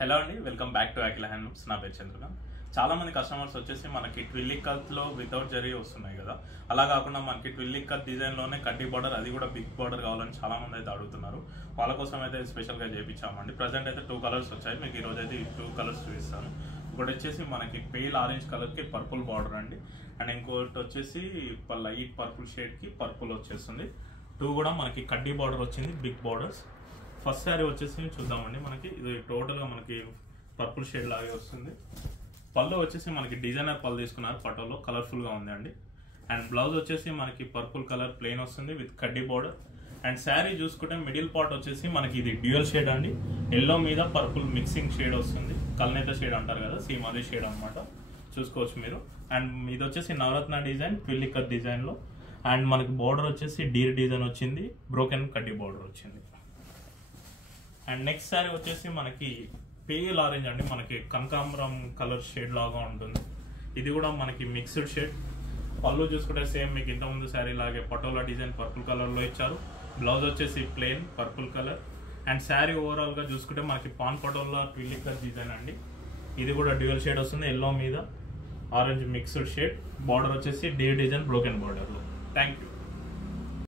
Hello అండి, welcome back to Akhila handlooms. నా పేరు చంద్రకాంత్. చాలా మంది కస్టమర్స్ వచ్చేసి మనకి ట్విల్లిక్ కత్లో వితౌట్ జరీ వస్తున్నాయి కదా, అలా కాకుండా మనకి ట్విల్లిక్ కత్ డిజైన్లోనే కడ్డీ బార్డర్, అది కూడా బిగ్ బార్డర్ కావాలని చాలా మంది అయితే అడుగుతున్నారు. వాళ్ళ కోసం అయితే స్పెషల్గా చేయించామండి. ప్రజెంట్ అయితే 2 కలర్స్ వచ్చాయి. మీకు ఈరోజు అయితే 2 కలర్స్ చూపిస్తాను. ఒకటి వచ్చేసి మనకి పేల్ ఆరెంజ్ కలర్కి పర్పుల్ బార్డర్ అండి, అండ్ ఇంకోటి వచ్చేసి లైట్ పర్పుల్ షేడ్కి పర్పుల్ వచ్చేస్తుంది. 2 కూడా మనకి కడ్డీ బార్డర్ వచ్చింది, బిగ్ బార్డర్స్. ఫస్ట్ శారీ వచ్చేసి చూద్దామండి. మనకి ఇది టోటల్గా మనకి పర్పుల్ షేడ్ లాగే వస్తుంది. పళ్ళు వచ్చేసి మనకి డిజైనర్ పళ్ళు తీసుకున్నారు, పటోలో కలర్ఫుల్గా ఉంది అండి. అండ్ బ్లౌజ్ వచ్చేసి మనకి పర్పుల్ కలర్ ప్లెయిన్ వస్తుంది విత్ కడ్డీ బార్డర్. అండ్ శారీ చూసుకుంటే మిడిల్ పార్ట్ వచ్చేసి మనకి ఇది డ్యూయల్ షేడ్ అండి, ఎల్లో మీద పర్పుల్ మిక్సింగ్ షేడ్ వస్తుంది. కల్నేత షేడ్ అంటారు కదా, సేమ్ అదే షేడ్ అనమాట, చూసుకోవచ్చు మీరు. అండ్ ఇది వచ్చేసి నవరత్న డిజైన్, ట్విల్లిక్ కట్ డిజైన్లో. అండ్ మనకి బార్డర్ వచ్చేసి డీర్ డిజైన్ వచ్చింది, బ్రోకెన్ కడ్డీ బార్డర్ వచ్చింది. అండ్ నెక్స్ట్ శారీ వచ్చేసి మనకి పేల్ ఆరెంజ్ అండి, మనకి కనకాంబరం కలర్ షేడ్ లాగా ఉంటుంది. ఇది కూడా మనకి మిక్స్డ్ షేడ్. పళ్ళు చూసుకుంటే సేమ్ మీకు ఇంతకుముందు శారీ లాగే పటోలా డిజైన్ పర్పుల్ కలర్లో ఇచ్చారు. బ్లౌజ్ వచ్చేసి plain purple colour. And sari ఓవరాల్గా చూసుకుంటే మనకి పాన్ పటోలా ట్విల్లిక్ కట్ డిజైన్ అండి. ఇది కూడా డ్యూయల్ షేడ్ వస్తుంది, ఎల్లో మీద ఆరెంజ్ మిక్స్డ్ షేడ్. బార్డర్ వచ్చేసి డీర్ డిజైన్ బ్రోకెన్ బార్డర్లో. Thank you.